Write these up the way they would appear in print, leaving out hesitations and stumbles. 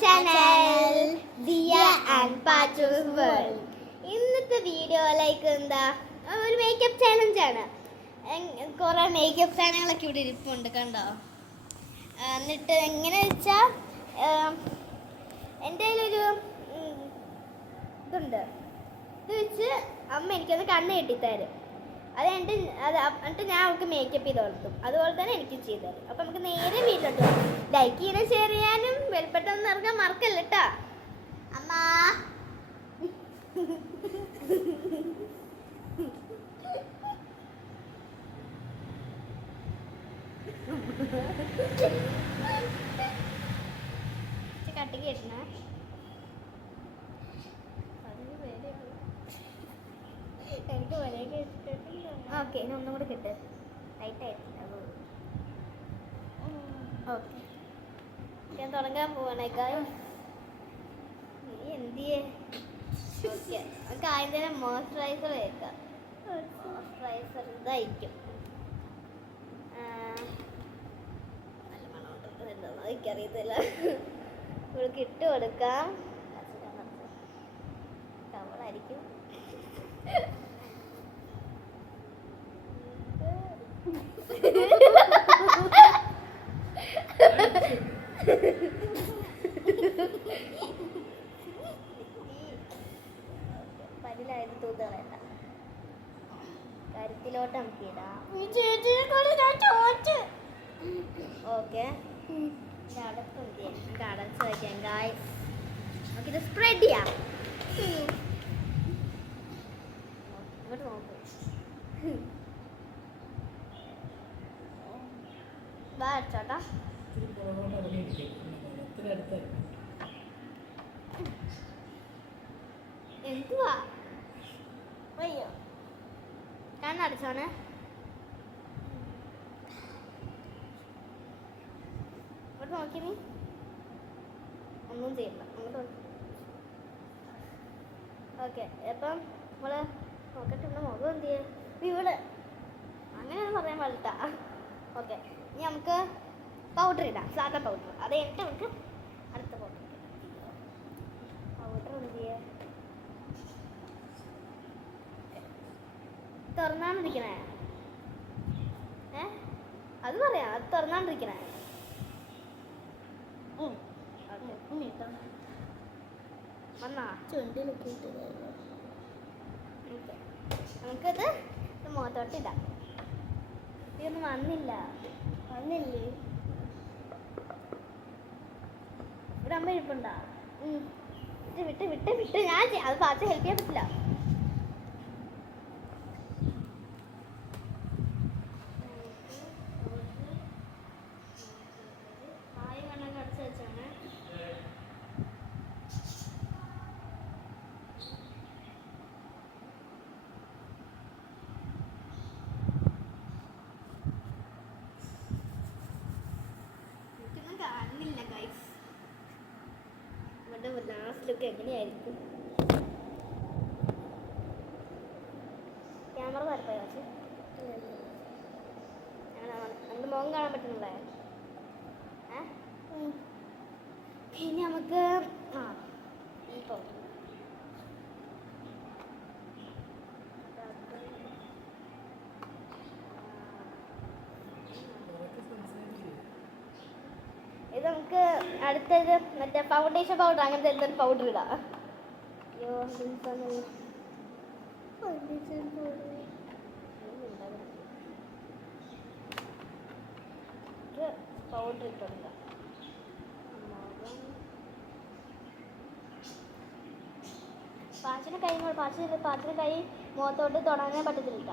Channel Diya and Pachu's world. ഇന്നത്തെ വീഡിയോയിലേക്ക് എന്താ ഒരു മേക്കപ്പ് ചാലഞ്ചാണ്. കുറേ മേക്കപ്പ് സാധനങ്ങളൊക്കെ ഇവിടെ ഇരിപ്പുണ്ട്, കണ്ടോ? എന്നിട്ട് എങ്ങനെ വെച്ചാൽ എൻ്റെ കയ്യിലൊരു ഇതുണ്ട്. ഇത് വെച്ച് അമ്മ എനിക്കത് കണ്ണ് കെട്ടിത്തരും. എന്നിട്ട് ഞാൻ അവൾക്ക് മേക്കപ്പ് ചെയ്ത് കൊടുക്കും. അതുപോലെ തന്നെ എനിക്ക് ചെയ്തു തരും. അപ്പം നമുക്ക് നേരെ വീട്ടിലോട്ട് പോകാം. ലൈക്ക് ചെയ്യാനും ഷെയർ ചെയ്യാനും വെൽപ്പെട്ടൊന്നും ഇറങ്ങാൻ മറക്കല്ല കേട്ടാ അമ്മ. കട്ടിക്ക് കേട്ടണ എനിക്ക് ഒരേക്ക് ഓക്കെ, ഇനി ഒന്നും കൂടെ കിട്ടും. ടൈറ്റായിട്ടില്ല. ഓക്കെ, ഞാൻ തുടങ്ങാൻ പോവാണേക്കാൾ നീ എന്തിയേ. ഓക്കെ, നമുക്ക് ആദ്യം തന്നെ മോയ്സ്ചറൈസർ വെക്കാം. മോയ്സ്ചറൈസർ ഇതായിരിക്കും. നല്ല മണമുണ്ട്. എന്താണെന്ന് എനിക്കറിയത്തില്ല. ഇവൾക്ക് ഇട്ട് കൊടുക്കാം. കവളായിരിക്കും. പല്ലിലായത് തൂത്തുകളയണ്ട, കരുത്തിലോട്ട് നമുക്ക് ഇടാം. ഓക്കെ, അടച്ച് വയ്ക്കാം ഗായ്സ്. നമുക്കിത് സ്പ്രെഡ് ചെയ്യാം. ഇങ്ങോട്ട് നോക്ക്. ചേട്ടാ എന്തുവാ വയ്യോ? കണ്ണടച്ചോനെ. ഇങ്ങോട്ട് നോക്കി. നീ ഒന്നും ചെയ്യണ്ട. ഓക്കെ, അപ്പം നമ്മള് നോക്കട്ടെ. മുഖം എന്ത് ചെയ്യാ ഇവിടെ? അങ്ങനെയാണ് പറയാൻ പാടിട്ടാ. ഓക്കെ, ഇനി നമുക്ക് പൗഡർ ഇടാം. സാധാ പൗഡർ. അത് കഴിഞ്ഞിട്ട് നമുക്ക് അടുത്ത പൗഡർ എന്ത് ചെയ്യാ? തുറന്നാണ്ടിരിക്കണേ. അത് പറയാം, അത് തുറന്നാണ്ടിരിക്കണേ. വന്നാ ചുണ്ടിലൊക്കെ ഇട്ട് നമുക്കത് മുഖത്തോട്ട് ഇടാം. ഇതൊന്നും വന്നില്ലേ? ഇവിടെ അമ്മ ഇരിപ്പുണ്ടാ? വിട്ട് ഞാൻ അത് പാച്ച് ഹെൽപ്പ് ചെയ്യാൻ പറ്റില്ല. ലാസ്റ്റിലൊക്കെ എങ്ങനെയായിരിക്കും? ക്യാമറ വരട്ടെ. പക്ഷേ നമ്മുടെ മുഖം കാണാൻ പറ്റുന്നുള്ളേ. പിന്നെ നമുക്ക് ഇപ്പോൾ ഇത് നമുക്ക് അടുത്തത് മറ്റേ ഫൗണ്ടേഷൻ പൗഡർ, അങ്ങനത്തെ എന്തൊരു പൗഡർ ഇടാം. അയ്യോ, പൗഡർ ഇട്ടുണ്ട്. പാച്ചിന് കൈ മുഖത്തോട്ട് തുടങ്ങാൻ പറ്റത്തില്ല.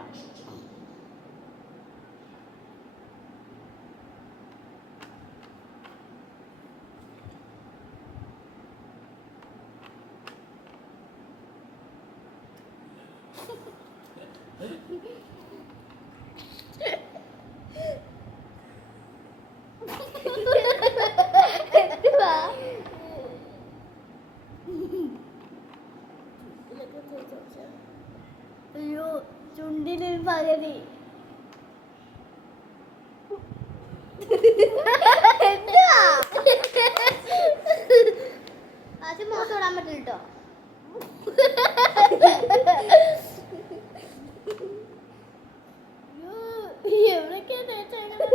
അയ്യോ, ചുണ്ടിന് പകുതി. എന്താ ഗ്ലൗസ് ഇടാൻ പറ്റില്ല കേട്ടോ. എവിടൊക്കെയാ തേച്ചേക്കുന്നത്?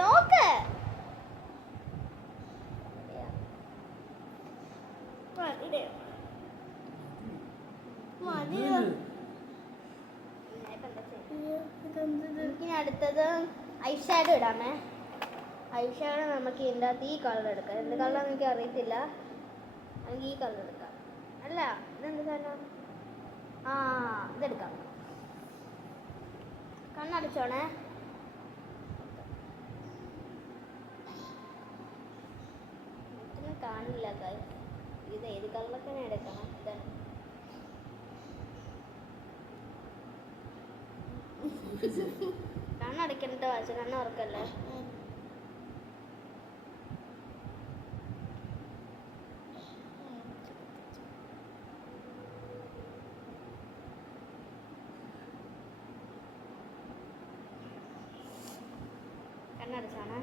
നോക്ക് എനിക്കിനി അടുത്തത് ഐഷാഡോ ഇടാമേ. ഐഷാഡോ നമുക്ക് ഇതിൻ്റെ അകത്ത് ഈ കളർ എടുക്കാം. എന്ത് കളറാണെന്ന് എനിക്ക് അറിയത്തില്ല. നമുക്ക് ഈ കളർ എടുക്കാം. അല്ല ഇതെന്ത് സാധനം? ആ ഇതെടുക്കാം. കണ്ണടച്ചോണേ. കാണില്ല ഗൈസ്. ഇത് ഏത് കളറൊക്കെ എടുക്കണം. ഇതാണ് കണ്ണടക്കണ്ട വാശ. കണ്ണ് ഉറക്കല്ലേ. കണ്ണടച്ചാണ്.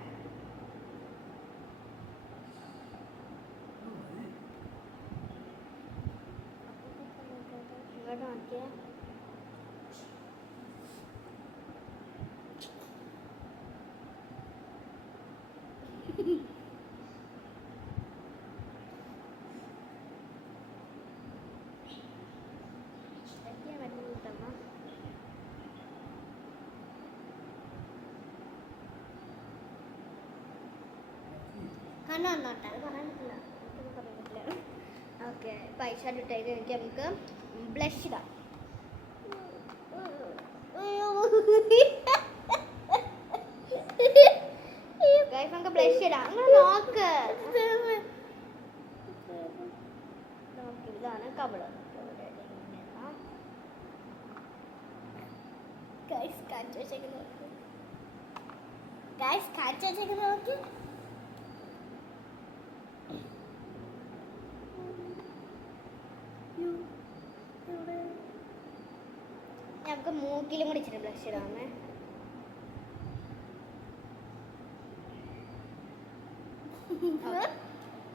ഇങ്ങോട്ട് നോക്കിയേ. ഓക്കെ പൈസ ഇട്ടിട്ട് എനിക്ക് നമുക്ക് ബ്ലഷ് ഇടാം. നമുക്ക് ബ്ലഷ് ഇടാം. നോക്ക് ഇതാണ് കവള്. കാണിച്ചു വെച്ചേക്കുന്നത് നോക്ക്. നമുക്ക് മൂക്കിലും കൂടി ഇച്ചിരി ബ്ലഷ് ഇടാമേ.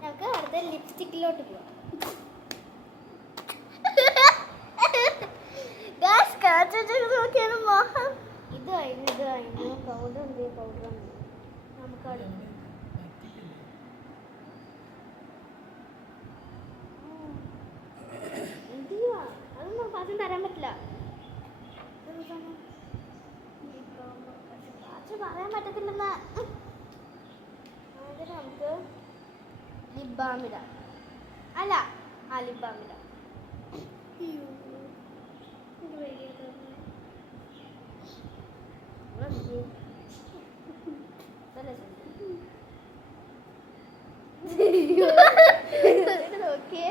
നമുക്ക് അടുത്ത ലിപ്സ്റ്റിക്കിലോട്ട് പോവാം. ഇത് കഴിഞ്ഞു പൗഡർ ഉണ്ട്. നമുക്ക് അതൊന്നും പാചകം തരാൻ പറ്റില്ല. പറയാൻ പറ്റത്തില്ലെന്നാ. അതിന് നമുക്ക് ലിപ് ബാം ഇടാം. അല്ല ലിപ് ബാം ഇടാം. നോക്കിയേ.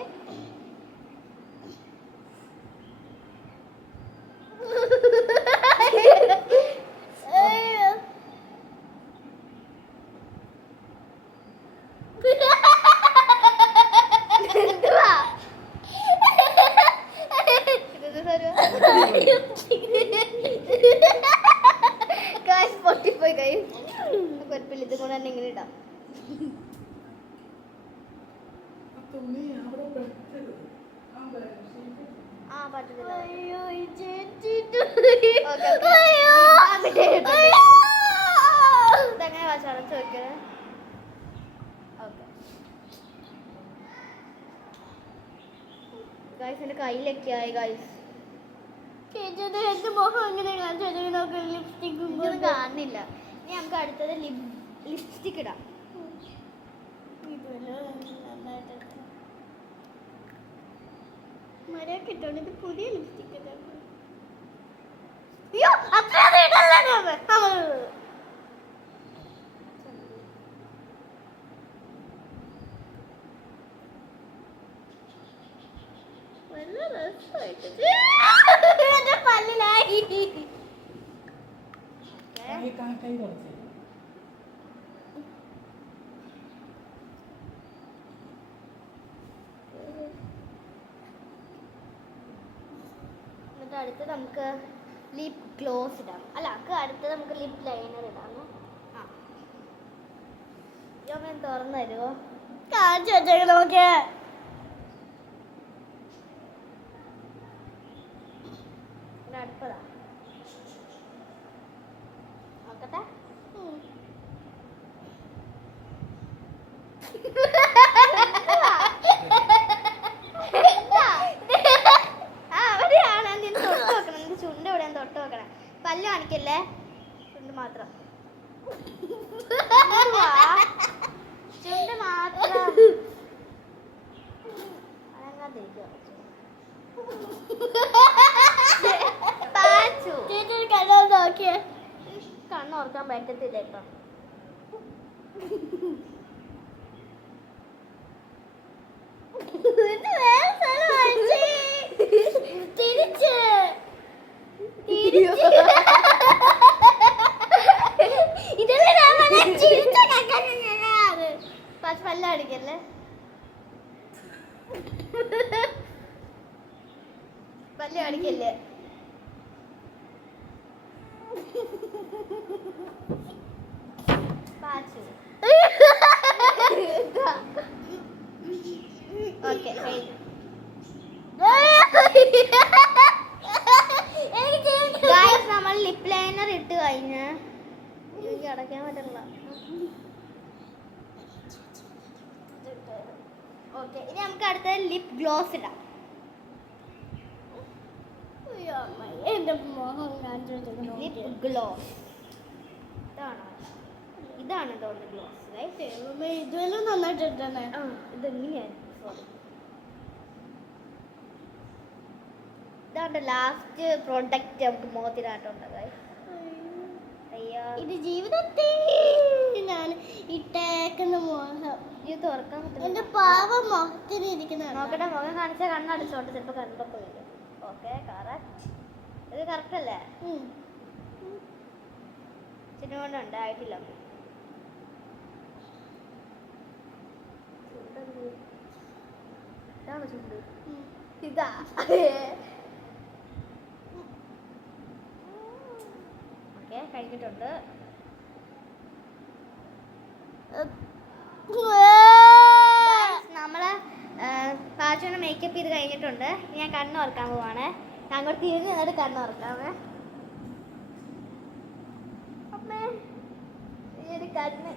പൊട്ടിപ്പോയി കൈ. കുഴപ്പമില്ല. ഇത് കൊണ്ട് തന്നെ ഇങ്ങനെ ഇടാം. പറ്റത്തില്ല. ഇതെങ്ങനെ വാശാണ് ചോദിക്കണേ. ഓക്കെ ഗൈസ് എൻ്റെ കയ്യിലൊക്കെ ആയി ഗൈസ്. എന്റെ മുഖം എങ്ങനെ ലിപ്സ്റ്റിക് കാണുന്നില്ല. ഇനി നമുക്ക് അടുത്തത് ലിപ്സ്റ്റിക് ഇടാം. കിട്ടോണ്ട് ഇത് പുതിയ ലിപ്സ്റ്റിക് പല്ലിലായി. അടുത്ത് നമുക്ക് ലിപ് ഗ്ലോസ് ഇടാം. അല്ല അടുത്ത് നമുക്ക് ലിപ് ലൈനർ ഇടാം. ഞാൻ തുറന്നു തരുമോ? കാണിച്ചു വെച്ചേക്ക് നോക്കിയേ. അടുപ്പതാ നോക്കട്ടെ. അവിടെയാണ് നീ തൊട്ട് നോക്കണം. നിന്റെ ചുണ്ട് എവിടെയാണ് തൊട്ട് നോക്കണം. പല്ല് കാണിക്കല്ലേ, ചുണ്ട് മാത്രം. ചുണ്ട് മാത്രം കണ്ണോർക്കാൻ പറ്റത്തില്ല ഇപ്പൊ. പല്ല അടിക്കല്ലേ, പല്ല് അടിക്കല്ലേ. നമ്മൾ ലിപ് ലൈനർ ഇട്ട് കഴിഞ്ഞ് എനിക്ക് അടയ്ക്കാൻ പറ്റില്ല. ഓക്കെ, ഇനി നമുക്ക് അടുത്ത ലിപ് ഗ്ലോസ് ഇടാം. എന്റെ മോഹം ലിപ് ഗ്ലോസ് ഇതാണ് തോന്നുന്നു ഗ്ലോസ്. ഇതെല്ലാം നന്നായിട്ടാണ്. ഇതെങ്ങനെയാണ്? ഇതാണ് ലാസ്റ്റ് പ്രൊഡക്റ്റ് നമുക്ക് മുഖത്തിനായിട്ടുണ്ട്. ഇത് ജീവിതത്തിൽ ഞാൻ ഇട്ടേക്കുന്ന മോഹം. ഇത് തുറക്കാൻ പറ്റില്ല. എന്റെ പാവം മുഖത്തിന് ഇരിക്കുന്ന നോക്കട്ടെ. മുഖം കാണിച്ചാൽ കണ്ണടിച്ചോണ്ട് ചിലപ്പോൾ കണ്ടൊക്കെ വരും. Okay, correct. ഇത് കറക്റ്റ് അല്ലേ? ചിന്നുകൊണ്ടുണ്ട്, ആയിട്ടില്ല. ഇതാണ് ചുണ്ട്. ഇതാ ഓക്കെ, കഴിഞ്ഞിട്ടുണ്ട്. നമ്മള് പാച്ചോണ്ട് മേക്കപ്പ് ചെയ്ത് കഴിഞ്ഞിട്ടുണ്ട്. ഞാൻ കണ്ണ് ഓർക്കാൻ പോവാണ്. അങ്ങോട്ട് തിരിഞ്ഞ് നിന്നിട്ട് കണ്ണ് ഓർക്കാമേ. അമ്മേ, ഈ ഒരു കണ്ണ്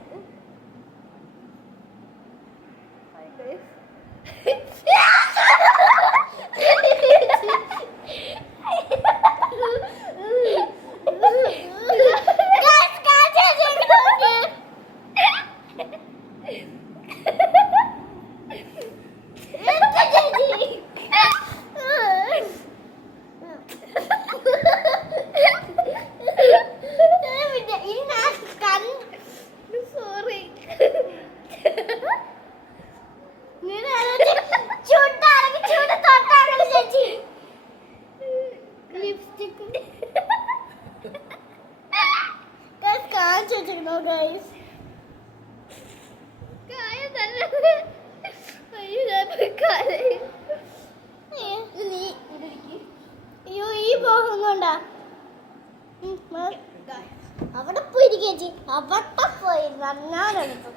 അവിടെ പോയി ചേച്ചി, അവിടെ പോയി നന്നാണെടുത്തു.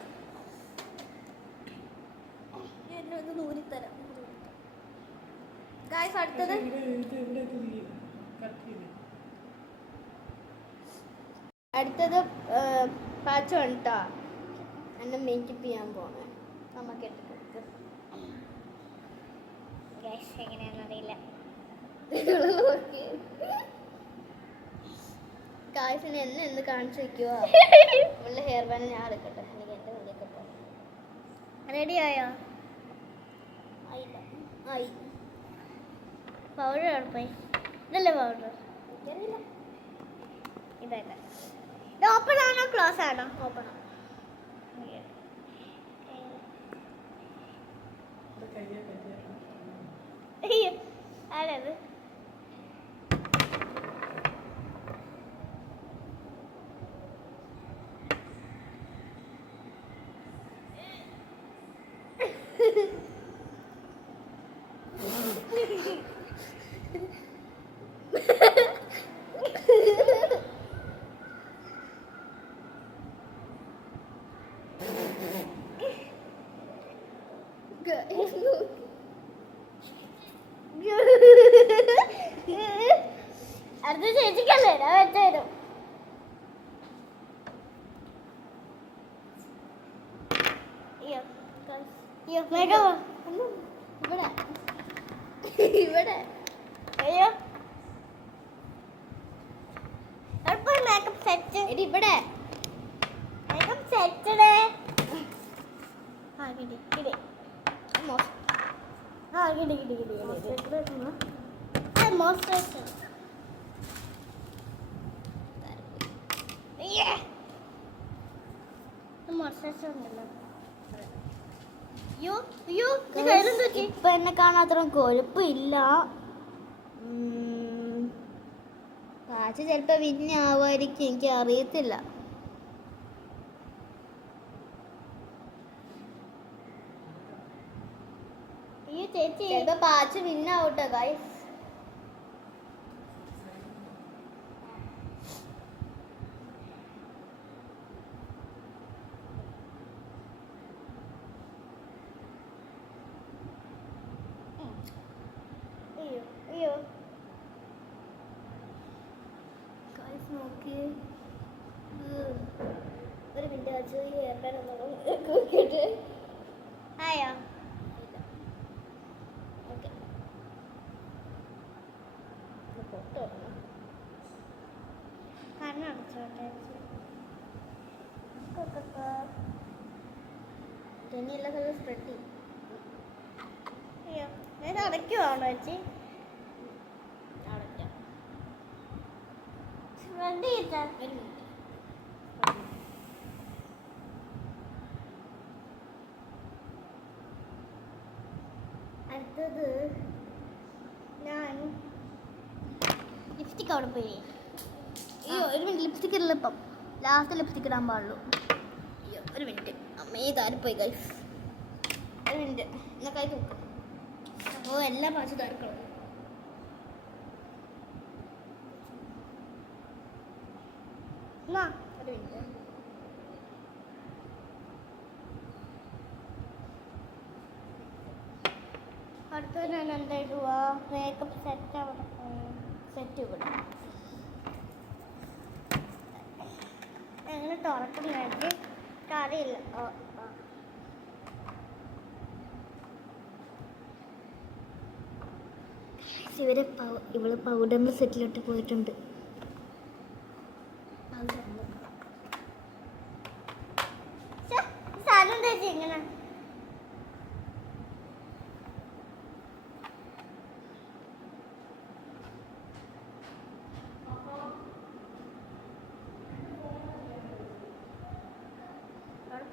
അടുത്തത് പാച്ചു കേട്ടോ. എന്നെ മേക്കപ്പ് ചെയ്യാൻ പോണേ. നമുക്ക് എങ്ങനെയാണെന്നറിയില്ല. കാഴ്ചനെ എന്നെ എന്ത് കാണിച്ചു വെക്കുവോ? നമ്മളുടെ ഹെയർ ബാൻഡ് ഞാൻ എടുക്കട്ടെ. എനിക്ക് എൻ്റെ മേക്കപ്പ് റെഡി ആയോ? ആയില്ല. ആയി. പൗഡർ ഉറപ്പായി. ഇതല്ലേ പൗഡർ? എനിക്കറിയില്ല. ഇതല്ല. ഇത് ഓപ്പൺ ആണോ ക്ലോസ് ആണോ? ഓപ്പൺ ആണ്. ആരത്? അടുത്ത ചേച്ചിക്കല്ലേ ഞാൻ വെച്ചായിരുന്നു. ഇവിടെ ഇവിടെ അയ്യോ മേക്കപ്പ് സെറ്റ് ഇവിടെ മേക്കപ്പ് സെറ്റ് കിടി കിടി കിടി കിടി കിടി മോസ്റ്റർ ഇപ്പൊ എന്നെ കാണാത്ര കുഴപ്പമില്ല. കാഴ്ച ചിലപ്പോ പിന്നെ ആവുമായിരിക്കും, എനിക്ക് അറിയത്തില്ല. ചേച്ചി ചിലപ്പോ പാച്ച് പിന്നാവട്ടെ ഗൈസ്. അയ്യോ ഗൈസ് നോക്കിയേ, ഒരു മിനിറ്റ് വെച്ച് നോക്കിയിട്ട് ആയോ? ഓക്കെ ഫോട്ടോ കണ്ണടച്ചോട്ടെ. എല്ലാ സ്ഥലവും സ്പ്രെഡ് ചെയ്യും. അയ്യോ ഞാൻ അടയ്ക്കുവാണോ ചേച്ചി? അടയ്ക്കാം. സ്പ്രെഡ് ചെയ്താ ഒരു മിനിറ്റ്. അടുത്തത് ഞാൻ ലിപ്സ്റ്റിക് അവിടെ പോയി. അയ്യോ ഒരു മിനിറ്റ്, ലിപ്സ്റ്റിക് ഇല്ല ഇപ്പം, ലാസ്റ്റ് ലിപ്സ്റ്റിക് ഇടാൻ പാടുള്ളൂ. അയ്യോ ഒരു മിനിറ്റ്, അമ്മേ താരിപ്പോയി ഗൈസ്. ഒരു മിനിറ്റ് എന്നാ കൈ നോക്കാം. ഓ എല്ലാം പാച്ച് താരിക്കണം. എന്നാ ഒരു മിനിറ്റ്. അടുത്ത ഞാൻ എന്താ ഇടുക? മേക്കപ്പ് സെറ്റ് അവിടെ സെറ്റ് ഇവിടെ എങ്ങനെ തുറക്കുന്നതായിട്ട് അറിയില്ല. ഇവള് പൗഡറിന്റെ സെറ്റിലോട്ട് പോയിട്ടുണ്ട്. ഇങ്ങനെ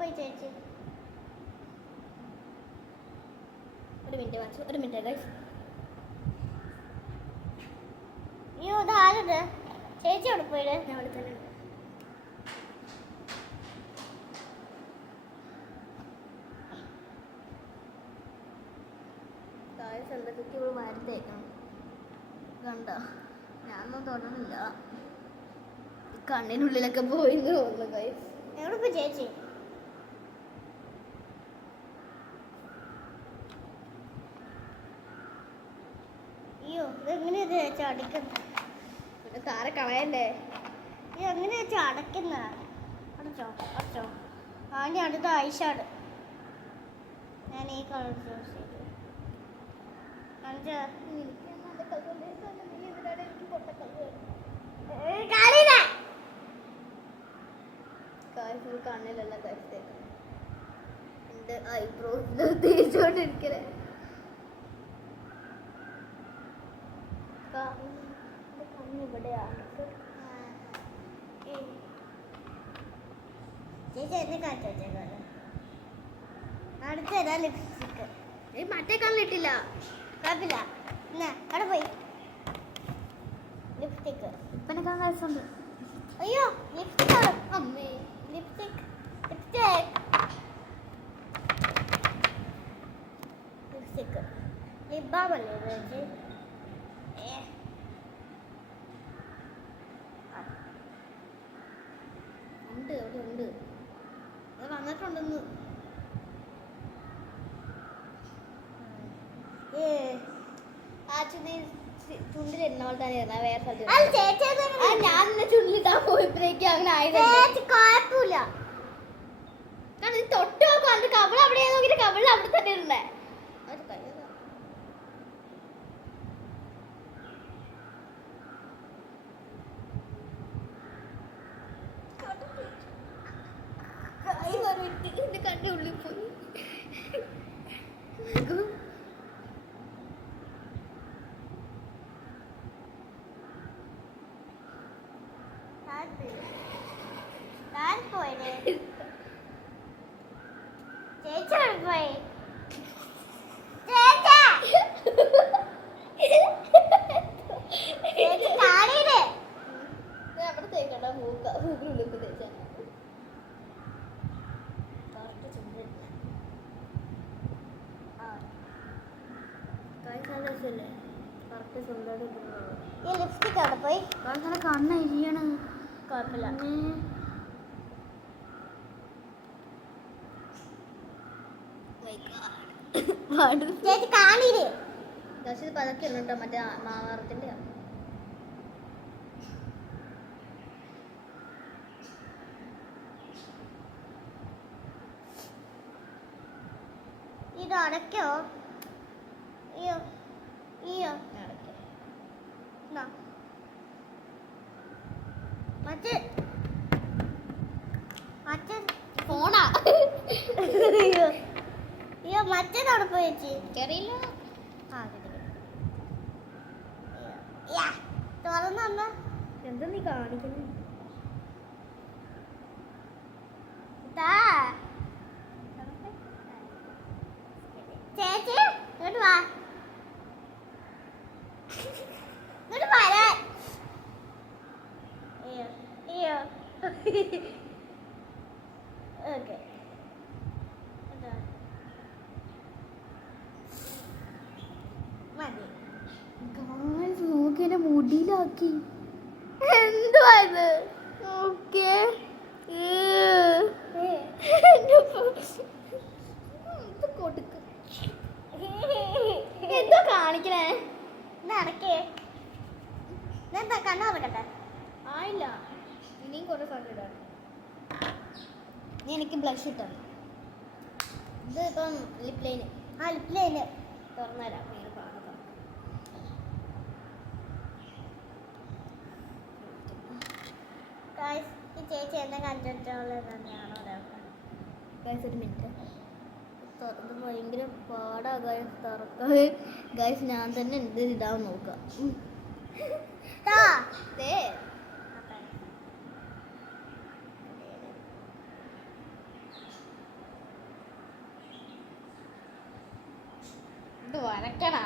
പോയി ചേച്ചി. ഒരു മിനിറ്റ് വാച്ചു, ഒരു മിനിറ്റ് ഗൈസ്. അയ്യോ ഇതാരത്? ചേച്ചി അവിടെ പോയിട്. ഞാൻ അവിടെ തന്നെ എന്തൊക്കെ ഇവിടെ വാരത്തേക്കണം കണ്ട. ഞാനൊന്നും തൊടണില്ല, കണ്ണിനുള്ളിലൊക്കെ പോയി തോന്നുന്നു ഗൈസ്. എവിടെ പോയി ചേച്ചി? അയ്യോ ഇതെങ്ങനെയാ ചേച്ചി അടിക്കുന്നത്? പിന്നെ താരെ കളയണ്ടേ? ഇത് എങ്ങനെയാ ചേച്ചി അടയ്ക്കുന്ന? അടച്ചോ അടച്ചോ. ആദ്യം അടുത്ത ഐഷാഡ്. ഞാൻ ഈ കളർ ചൂസ് ചെയ്തു. കണ്ണിലല്ല കഴിച്ചേക്ക. എന്റെ ഐബ്രോ തേച്ചോണ്ടിരിക്കണേ. കണ്ണിവിടെയാണ്. ചേച്ചി എന്നെ കാണിച്ചു വെച്ചേക്കാണ്. അടുത്ത ലിപ്സ്റ്റിക്ക്. മറ്റേ കണ്ണിട്ടില്ല, കുഴപ്പമില്ല. എന്നാ അവിടെ പോയി ലിപ്സ്റ്റിക്ക്. ഇപ്പനെ കാണാൻ. അയ്യോ ലിപ്സ്റ്റിക് അവിടെ. അമ്മേ lipstick lipstick lipstick lip balm അല്ലേ ചേച്ചി? ഉണ്ട് അവിടെ ഉണ്ട്, അത് വന്നിട്ടുണ്ടെന്ന്. ചുണ്ടിലിരുന്ന പോലെ തന്നെ ഇരുന്ന വേറെ സ്ഥലത്ത് ഞാൻ നിന്നെ ചുണ്ടിലിട്ടാൻ പോയപ്പോഴേക്ക് അങ്ങനെ ആയത് കുഴപ്പമില്ല. കാരണം ഇത് തൊട്ട് നോക്കും അത് കവള അവിടെ നോക്കിയിട്ട് കവള അവിടെ തന്നെ ഇരുന്നേ. എന്റെ കണ്ണിന്റെ ഉള്ളിൽ പോയി. ലിപ്സ്റ്റിക് അവിടെ പോയി കണ്ണരിയാണ്. കുഴപ്പമില്ല. ചേച്ചി കാണില്ലേ ഇത് പതൊക്കെ ഉണ്ടോ മറ്റേ മാവാറത്തിന്റെ ഇത് അടയ്ക്കോ? അയ്യോ അയ്യോ മറ്റേ മറ്റേ ഫോണാ. അയ്യോ മറ്റേ നടപ്പ് ചേച്ചി കയറിയില്ല. തുറന്ന എന്താ നീ കാണിക്കുന്നു? ചേച്ചി ഇങ്ങോട്ട് വാ. ഇങ്ങോട്ട് വരാൻ. അയ്യോ ഓക്കെ നോക്കി എന്റെ മുടിയിലാക്കി. എന്തുവാ ഇത്? നോക്കിയേ എന്തോ കാണിക്കണേ? നടക്കേ കണ്ണോ പറ്റട്ടെ. ആയില്ല ഇനിയും കുറെ കണ്ടിടാൻ. നീ എനിക്ക് ബ്ലഷ് ഇട്ടാണ്. ഇത് ഇപ്പം ലിപ് ലൈന്. ലിപ് ലൈന് തുറന്നുതരാം. ചേച്ചി എന്നെ കണ്ടിട്ടുള്ളതാണോ? ഒരു മിനിറ്റ് തുറന്ന് ഭയങ്കര പാടാ ഗൈസ് തുറക്കാൻ. ഗൈസ് ഞാൻ തന്നെ എന്ത് ഇടാൻ നോക്കാം. ഇത് വരക്കണ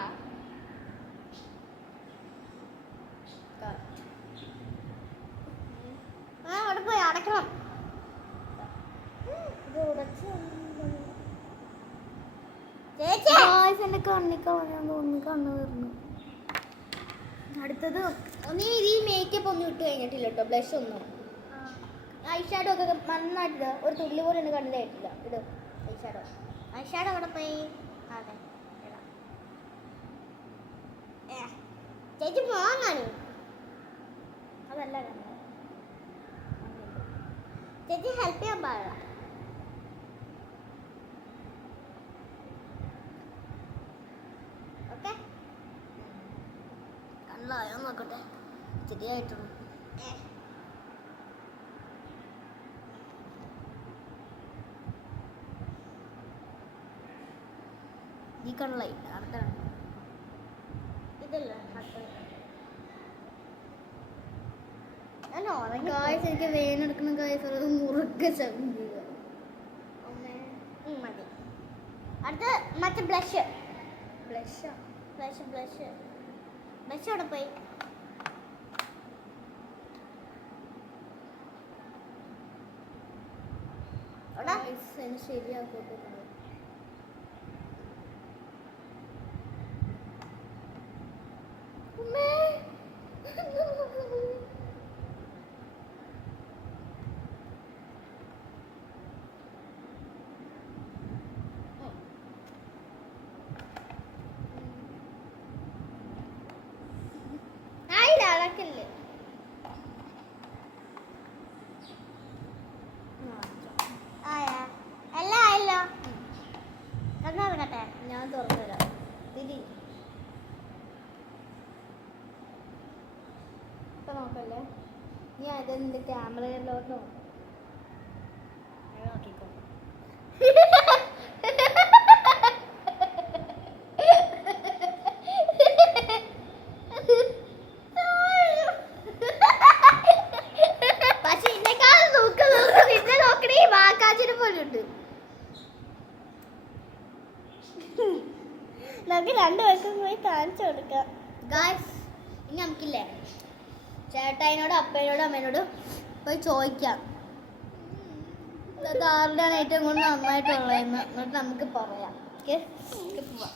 അവിടെ പോയി അടക്കണം. എന്റെ കണ്ണിക്കളഞ്ഞാൻ തോന്നി കണ്ണ് തീർന്നു. അടുത്തത് നീ ഈ മേക്കപ്പ് ഒന്നും ഇട്ട് കഴിഞ്ഞിട്ടില്ല കേട്ടോ. ബ്ലഷ് ഒന്നും ഐഷാഡോ ഒക്കെ നന്നായിട്ട് ഒരു തുള്ളി പോലെ എന്നെ കണ്ണിലായിട്ടില്ല. ഇത് ഐഷാഡോ അവിടെ പോയി. അതെ ചേച്ചി പോകാനാണ്. അതല്ല ചേച്ചി ഹെൽപ്പ് ചെയ്യാൻ പാടില്ല. ഓക്കെ കണ്ണായോ നോക്കട്ടെ. ശരിയായിട്ടുണ്ട്. ഈ കണ്ണായി അടുത്ത ഇതല്ല കായ്സ്. എനിക്ക് വേനെടുക്കണം കായ്സ്. അത് മുറുക്കെ ശബ്ദ മതി. അടുത്ത മറ്റേ ബ്ലഷ് അവിടെ പോയി. ശരിയാക്കോട്ടെ. ഞാൻ തുറന്നുതരാം. ഇപ്പൊ നോക്കല്ലേ, നീ അത് നിന്റെ ക്യാമറയിലോട്ട് നോക്കാം. നോക്കിക്കോ. പക്ഷെ ഇതിനേക്കാൾ നിന്നെ നോക്കണേ വാക്കാച്ചിനെ പോലുണ്ട്. നമുക്ക് രണ്ടുപേർക്കും പോയി കാണിച്ചു കൊടുക്കാം. ഗായ്സ്, ഇനി നമുക്കില്ലേ ചേട്ടായിനോടും അപ്പനോടും അമ്മേനോടും പോയി ചോദിക്കാം ആരുടെയാണ് ഏറ്റവും കൂടുതൽ നന്നായിട്ടുള്ളതെന്ന്. എന്നിട്ട് നമുക്ക് പറയാം. ഓക്കെ, പോവാം.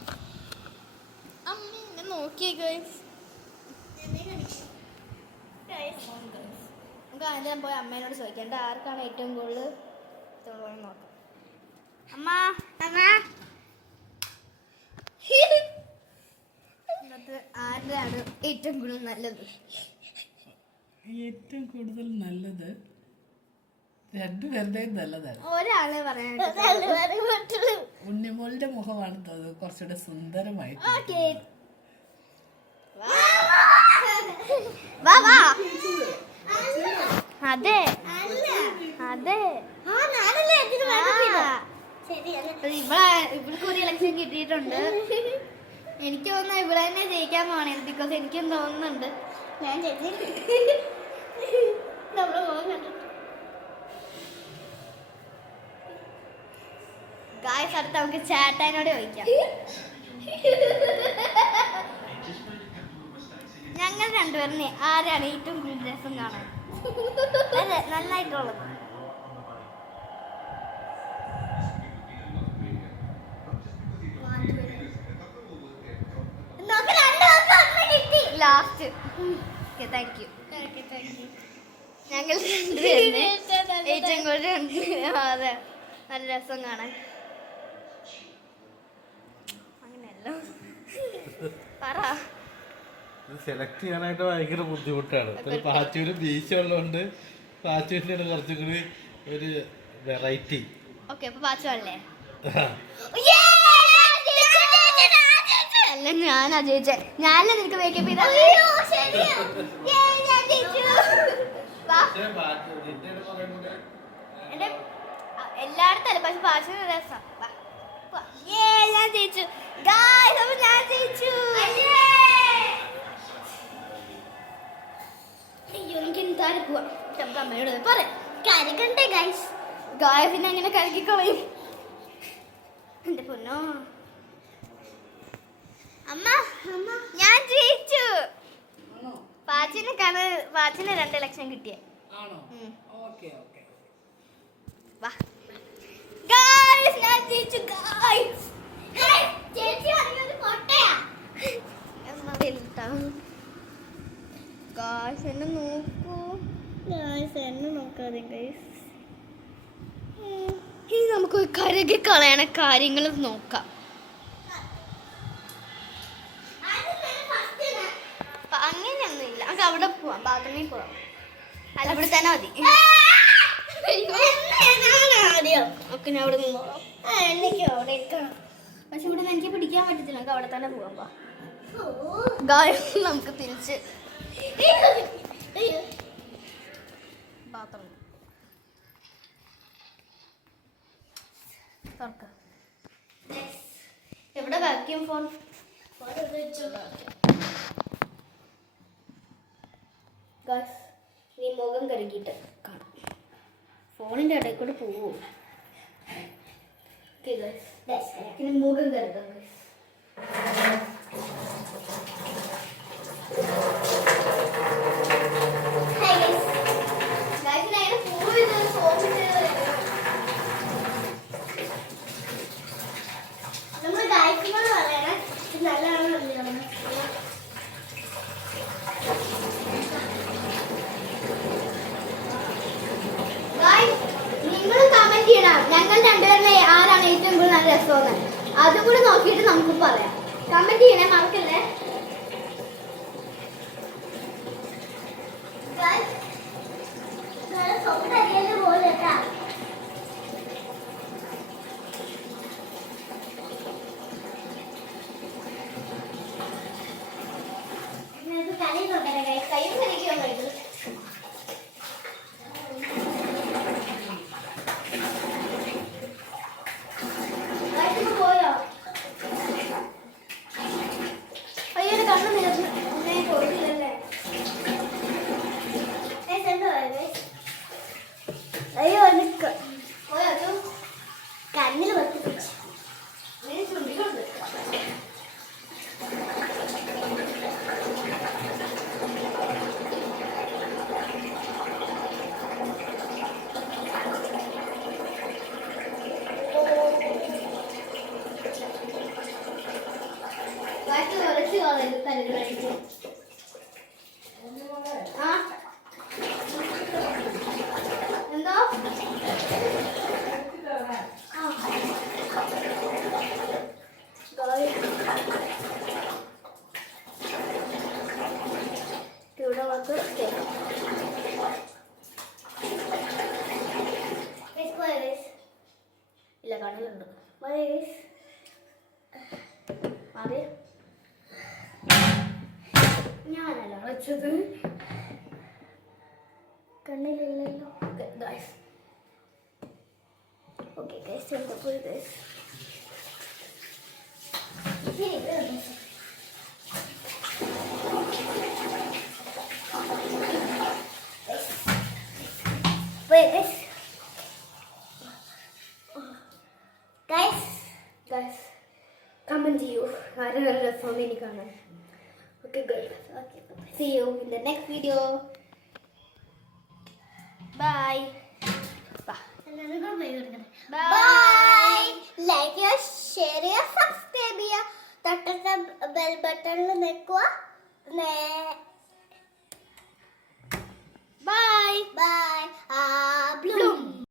അമ്മ നോക്കിയേ ഗൈസ്. നമുക്ക് ആദ്യം പോയി അമ്മേനോട് ചോദിക്കാം ആർക്കാണ് ഏറ്റവും കൂടുതൽ നോക്കാം. അമ്മ അമ്മ ആരുടെയാണ് ഏറ്റവും കൂടുതൽ നല്ലത്? ഏറ്റവും കൂടുതൽ നല്ലത് രണ്ടുപേരുടെയും നല്ലതാണ്. ഒരാളെ പറയാൻ ഉണ്ണിമോളുടെ മുഖമാണ് കുറച്ചുകൂടെ സുന്ദരമായിട്ട്. അതെ അതെ, ഇവൾക്ക് ഒരു ഇലക്ഷൻ കിട്ടിയിട്ടുണ്ട്. എനിക്ക് തോന്നുന്നു ഇവിടെ തന്നെ ജയിക്കാൻ പോണേ. ബിക്കോസ് എനിക്കും തോന്നുന്നുണ്ട് ഞാൻ ഗായ്സ് അടുത്ത് നമുക്ക് ചേട്ടായിനോട് ചോദിക്കാം. ഞങ്ങൾ രണ്ടുപേരും ആരാണ് ഏറ്റവും കൂടുതൽ രസം കാണാൻ? അതെ, നന്നായിട്ടുള്ളത്. ലാസ്റ്റ്. Thank you. ഞങ്ങൾ ഏറ്റവും കൂടുതൽ അതെ നല്ല രസം കാണാൻ. അങ്ങനെയല്ലോ പറ. സെലക്ട് ചെയ്യാനായിട്ട് ഭയങ്കര ബുദ്ധിമുട്ടാണ്. പാച്ചൂര് ബീച്ച് ഉള്ളതുകൊണ്ട് പാച്ചൂരിന്റെ കുറച്ചും കൂടി ഒരു വെറൈറ്റി. ഓക്കെ, അപ്പൊ പാച്ചു അല്ലേ? അല്ല, ഞാനാ ജയിച്ചേ. ഞാനല്ലേ നിനക്ക് മേക്കപ്പ് ചെയ്ത. എല്ലായിടത്തും അല്ല, പക്ഷെ പാച്ചിന് രസം. ഞാൻ ജയിച്ചു. ഞാൻ ജയിച്ചു. അയ്യോ, എനിക്ക് എന്തായാലും പോവാം. അമ്മയോട് പറയാം കരകണ്ടേ ഗായ്സ്. ഗായസിനെ അങ്ങനെ കരക്കിക്കളയും. എന്റെ പൊന്നോ. അമ്മ ഞാൻ ജയിച്ചു. പാച്ചിന് 2 ലക്ഷം കിട്ടിയേ. വാ ഗായ്സ്, ഞാൻ ജയിച്ചു ഗായ്സ്. ചേച്ചി ഒരു പൊട്ടയാ എന്നാ വലുതാ. ഗായ്സ് എന്നെ നോക്കൂ. ഗായ്സ് എന്നെ നോക്കാതെ ഗായ്സ്. ഇനി നമുക്ക് കരകി കളയണ കാര്യങ്ങൾ നോക്കാം. അങ്ങനെയൊന്നുമില്ല, നമുക്ക് അവിടെ പോവാം. ബാത്റൂമിൽ പോവാം. അല്ല, ഇവിടെ തന്നെ മതി. ഒക്കെ ഞാൻ അവിടെ നിന്ന് എനിക്ക് അവിടെ ഇരിക്കണം. പക്ഷെ ഇവിടെ എനിക്ക് പിടിക്കാൻ പറ്റത്തില്ല. നമുക്ക് അവിടെ തന്നെ പോവാം. നമുക്ക് തിരിച്ച് ബാത്റൂം തുറക്കാം. എവിടെ വാക്യൂം ഫോൺ? നീ മുഖം കഴുകിയിട്ട് കാണാം. ഫോണിൻ്റെ ഇടയിൽ കൂടെ പോവോ? ഇനി മുഖം കഴുകാം. നമ്മൾ ഗായത്രിയോട് പറയണം നല്ലതാണോ നല്ലതാണ്. നിങ്ങൾ കമന്റ് ചെയ്യണം ഞങ്ങൾ രണ്ടുപേരുടെ ആരാണ് ഏറ്റവും കൂടുതൽ നല്ല രസമെന്ന്. അതും കൂടി നോക്കിയിട്ട് നമുക്ക് പറയാം. കമന്റ് ചെയ്യണേ, മറക്കല്ലേ. കുറച്ച് കരുകളായിട്ട് ആ എന്തോ ആ ഇവിടെ വന്ന് ഇല്ല കണ്ണിലുണ്ട് അതെ ഞാനല്ല വെച്ചത് കണ്ണിലില്ലല്ലോ ഗൈസ് ഓക്കെ ഗൈസ് എന്താ പോയി ഗൈസ് Guys, comment ചെയ്യൂ ആരുടെ രസം എനിക്ക് കാണാൻ. Okay guys, see you in the next video. Bye. Bye. Like ചെയ്യുക, share ചെയ്യുക, subscribe ചെയ്യുക, തൊട്ടടുത്ത bell button നിൽക്കുക. Bye. Bye. Bloom.